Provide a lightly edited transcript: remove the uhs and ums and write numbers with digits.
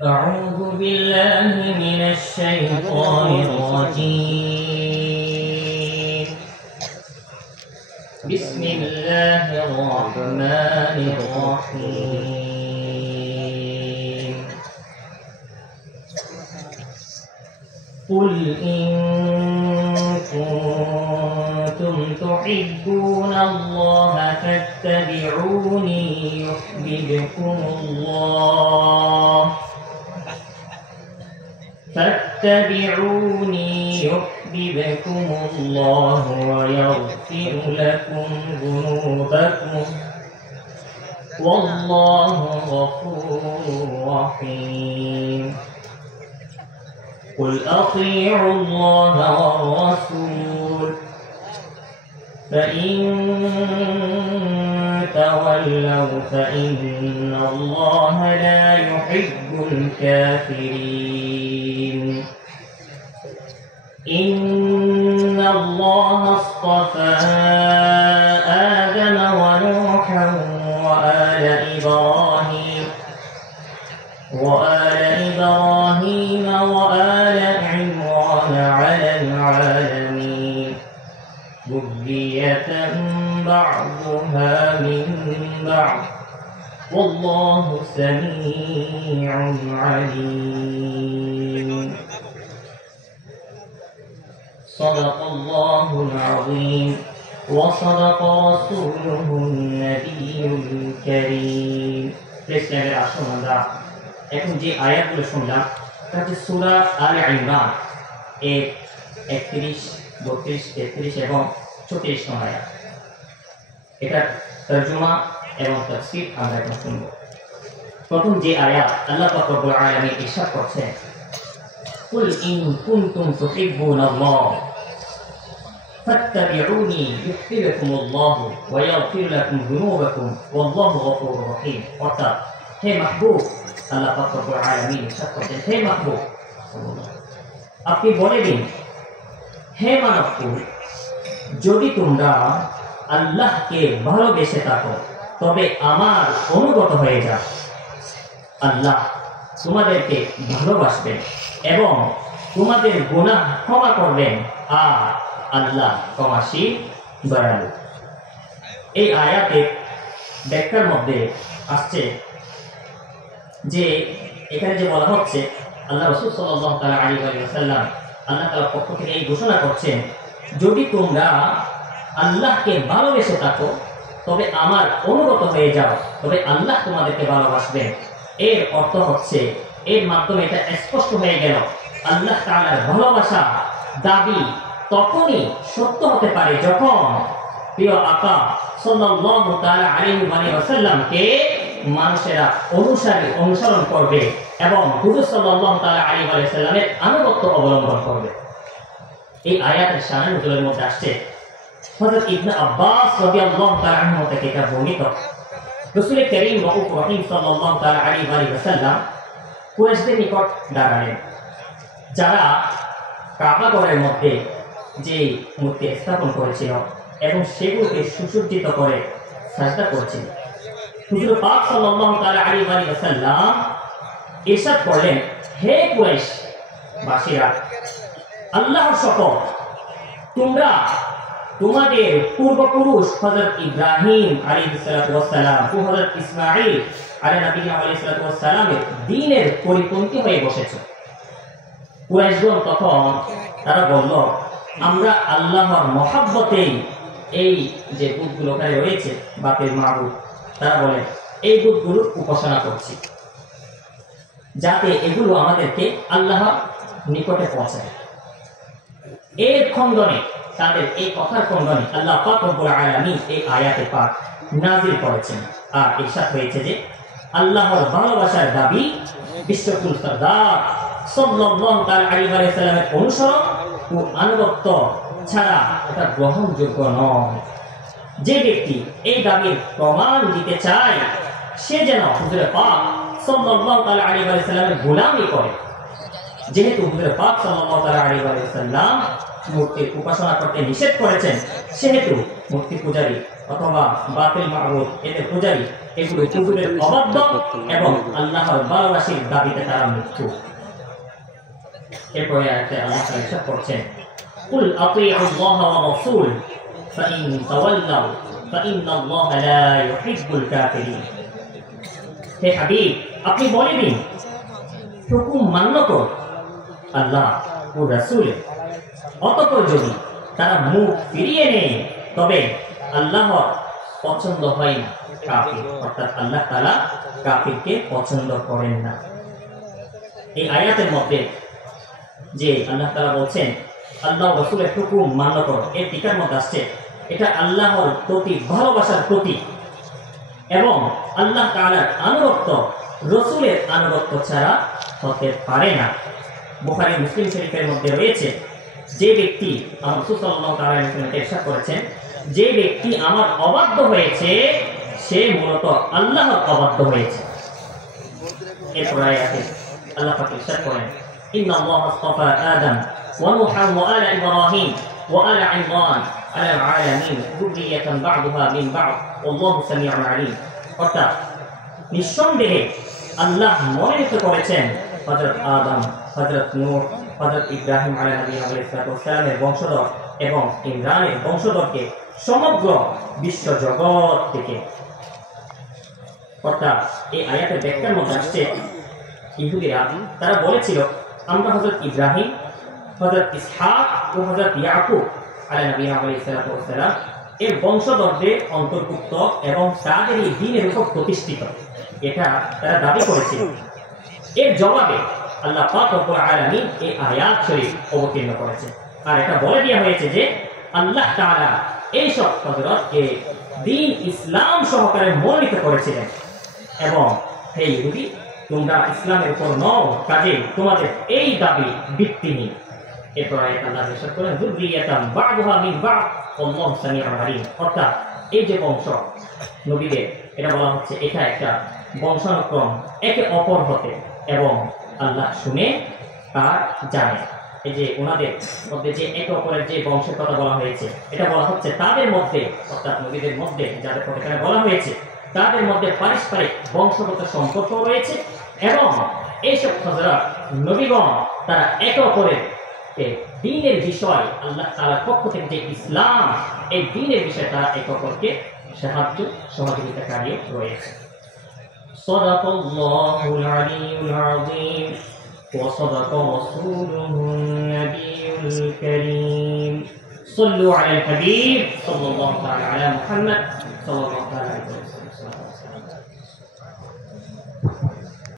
أعوذ بالله من الشيطان الرجيم. بسم الله الرحمن الرحيم. قل إن كنتم تحبون الله فاتبعوني يحببكم الله ويغفر لكم ذنوبكم والله غفور رحيم. قل أطيعوا الله والرسول فإن تولوا فإن الله لا يحب الكافرين. إن الله اصطفى آدم ونوحا وآل إبراهيم وآل عمران على العالمين ذرية بعضها من بعض والله سميع عليم. صدق الله العظيم وصدق رسوله النبي الكريم. আমরা এখন যে আয়াতগুলো শুনলাম তা হচ্ছে সূরা আলে ইমরান এর 31, 32, 33 এবং 34 নং আয়াত। এটার তরজমা এবং তাফসীর আমরা এখন শুনব। প্রথম যে আয়াত আল্লাহ পাক রব্বুল আলামিন ইরশাদ করছেন, কুল ইন কুনতুম তুহিব্বুনাল্লাহ ফাত্তাবিউনি ইউহিব্বুকুমুল্লাহ ওয়া ইয়াগফির লাকুম যুনুবাকুম ওয়াল্লাহু গফুরুর রহিম। অর্থাৎ হে মাহবুব, আল্লাহ পাক রব্বুল আলামিন ইরশাদ করছেন, হে মাহবুব আপনি বলে দিন, হে মানবকুল, যদি তোমরা আল্লাহকে ভালোবেসে থাকো তবে আমার অনুগত হয়ে যাও। আল্লাহ তোমাদেরকে ভালোবাসবেন এবং তোমাদের গুনাহ ক্ষমা করবেন, আর আল্লাহ ক্ষমাশীল দয়ালু। এই আয়াতের ব্যাখ্যার মধ্যে আসছে যে এখানে যে বলা হচ্ছে আল্লাহ রাসূল সাল্লাল্লাহু আলাইহি ওয়াসাল্লাম আল্লাহ তাআলার পক্ষ থেকে এই ঘোষণা করছেন, যদি তোমরা আল্লাহকে ভালোবেসে থাকো তবে আমার অনুগত হয়ে যাও, তবে আল্লাহ তোমাদেরকে ভালোবাসবেন। এর অর্থ হচ্ছে, এর মাধ্যমে এটা স্পষ্ট হয়ে গেল আল্লাহ তাআলার ভালোবাসা দাবি তখনই সত্য হতে পারে যখন প্রিয় আকা সাল্লাল্লাহু তাআলা আলাইহি ওয়াসাল্লামকে মানুষেরা অনুসরণ করবে এবং হুজুর সাল্লাল্লাহু তাআলা আলাইহি ওয়াসাল্লামের আনুগত্য অবলম্বন করবে। এই আয়াতের শানে নজুলের মধ্যে আসছে হযরত ইবনে আব্বাস রাদিয়াল্লাহু তাআলা আনহু থেকে এটা বর্ণিত, রাসূল করিম রাউফ রহিম সাল্লাল্লাহু তাআলা আলাইহি ওয়াসাল্লাম কুরাইশদের নিকট দাঁড়ালেন, যারা কাবা ঘরের মধ্যে যে মূর্তি স্থাপন করেছিল এবং সেগুলোকে সুসজ্জিত করে সাজদা করেছিল। হুজুর পাক সাল্লাল্লাহু তাআলা আলাইহি ওয়াসাল্লাম ইরশাদ করলেন, হে কুরাইশ বাসীরা, আল্লাহর শপথ, তোমরা তোমাদের পূর্বপুরুষ হযরত ইব্রাহিম আলাইহিস সালাতু ওয়াস সালাম ও হযরত ইসমাঈল আলাইহিস সালাতু ওয়াস সালামের দ্বীনের পরিপন্থী হয়ে বসেছো। কুরাইশগণ তখন তারা বলল, আমরা আল্লাহর মহব্বতেই এই যে বুতগুলো ওখানে রয়েছে বাপের মাবুদ, তারা বলে এই বুতগুলোর উপাসনা করছি যাতে এগুলো আমাদেরকে আল্লাহর নিকটে পৌঁছায়। এর খণ্ডনে, তাদের এই কথার খণ্ডনে আল্লাহ পাক রব্বুল আলামিন এই আয়াতে পাক নাযিল করেছেন, আর ইরশাদ হয়েছে যে আল্লাহর ভালোবাসার দাবি বিশ্বকুল সরদার সাল্লাল্লাহু তাআলা আলাইহি ওয়াসাল্লামের অনুসরণ ও আনুগত্য ছাড়া এটা গ্রহণযোগ্য নয়। যে ব্যক্তি এই দাবির প্রমাণ দিতে চায় সে যেন হুজুর পাক সাল্লাল্লাহু তাআলা আলাইহি ওয়াসাল্লামের গোলামি করে। যেহেতু হুজুর পাক সাল্লাল্লাহু তাআলা আলাইহি ওয়াসাল্লাম মূর্তির উপাসনা করতে নিষেধ করেছেন, সেহেতু মূর্তি পূজারী অথবা বাতিল মাবুদ এদের পূজারী এগুলো কুফরের অবাধ্য এবং আল্লাহর ভালোবাসির দাবিতে তারা মৃত্যু। এরপরে আয়াতে আল্লাহ তাআলা ইরশাদ করছেন কুল আতিউল্লাহ ওয়া রাসূল ফাইন তাওয়াল্লাউ ফাইন্নাল্লাহা লা ইউহিব্বুল কাফিরিন। হে হাবিব, আপনি বলে দিন হুকুম মান্য করো আল্লাহ ও রাসূলের, অতঃপর যদি তারা মুখ ফিরিয়ে নেয় তবে আল্লাহর পছন্দ হয় না কাফির, অর্থাৎ আল্লাহ তাআলা কাফিরকে পছন্দ করেন না। এই আয়াতের মধ্যে যে আল্লাহ তাআলা বলছেন আল্লাহ রাসূলের হুকুম মান্য করো, এর টিকার মধ্যে আসছে এটা আল্লাহর প্রতি ভালোবাসার প্রতীক এবং আল্লাহ তাআলার আনুগত্য রাসূলের আনুগত্য ছাড়া হতে পারে না। বুখারী মুসলিম শরীফের মধ্যে রয়েছে যে ব্যক্তি আমার রাসূল সাল্লাল্লাহু তাআলা আলাইহি ওয়াসাল্লাম ইরশাদ করেছেন যে ব্যক্তি আমার অবাধ্য হয়েছে সে মূলত আল্লাহর অবাধ্য হয়েছে। এরপর আয়াতে আল্লাহ পাক ইরশাদ করেন ইন্নাল্লাহা আসতাফা আদম ওয়া নূহা ওয়া আলা ইব্রাহিম ওয়া আলা ইমরান আলা আলামিন যুররিয়াতান বা'দুহা মিন বা'দ ওয়াল্লাহু সামিউন আলীম। অর্থাৎ নিঃসন্দেহে আল্লাহ মনোনীত করেছেন হযরত আদম, হযরত নূহ, হযরত ইব্রাহিম আলাইহিস সালামের বংশধর এবং ইমরানের বংশধরকে সমগ্র বিশ্ব জগৎ থেকে। অর্থাৎ এই আয়াতের ব্যাখ্যার মধ্যে আসছে ইহুদিরা তারা বলেছিল আমরা হযরত ইব্রাহিম, হযরত ইসহাক ও হযরত ইয়াকুব আলাইহিস সালাম এর বংশধরদের অন্তর্ভুক্ত এবং তাদের এই দ্বীনের উপর প্রতিষ্ঠিত, এটা তারা দাবি করেছিল। এর জবাবে আল্লাহ পাক রব্বুল আলামিন এই আয়াত শরীফ অবতীর্ণ করেছে আর এটা বলে দেওয়া হয়েছে যে আল্লাহ তাআলা এই সব হযরতকে দ্বীন ইসলাম সহকারে মনোনীত করেছিলেন এবং হে ইহুদি তোমরা ইসলামের উপর নও, কাজে তোমাদের এই দাবি ভিত্তিহীন। এরপর আয়াত আল্লাহ ইরশাদ করেন যুররিয়াতান বা'দুহা মিন বা'দ ওয়াল্লাহু সামিউন আলীম। অর্থাৎ এই যে বংশ নবীদের এটা বলা হচ্ছে এটা একটা বংশানুক্রম একে অপর হতে এবং আল্লাহ শুনে আর জানে। এই যে ওনাদের মধ্যে যে একে অপরের যে বংশের কথা বলা হয়েছে এটা বলা হচ্ছে তাদের মধ্যে অর্থাৎ নবীদের মধ্যে যাদের কথা এখানে বলা হয়েছে তাদের মধ্যে পারস্পরিক বংশগত সম্পর্ক রয়েছে এবং এইসব হযরত নবীগণ তারা একে অপরের দ্বীনের বিষয় আল্লাহ তাআলার পক্ষ থেকে যে ইসলাম এই দ্বীনের বিষয়ে তারা একে অপরকে সাহায্য সহযোগিতাকারী রয়েছে। সাদাকাল্লাহুল আলিয়্যুল আযীম ওয়া সাদাকা রাসূলুহুন নাবিয়্যুল কারীম। সাল্লু আলাল হাবিব সাল্লাল্লাহু তাআলা আলা মুহাম্মদ সাল্লাল্লাহু তাআলা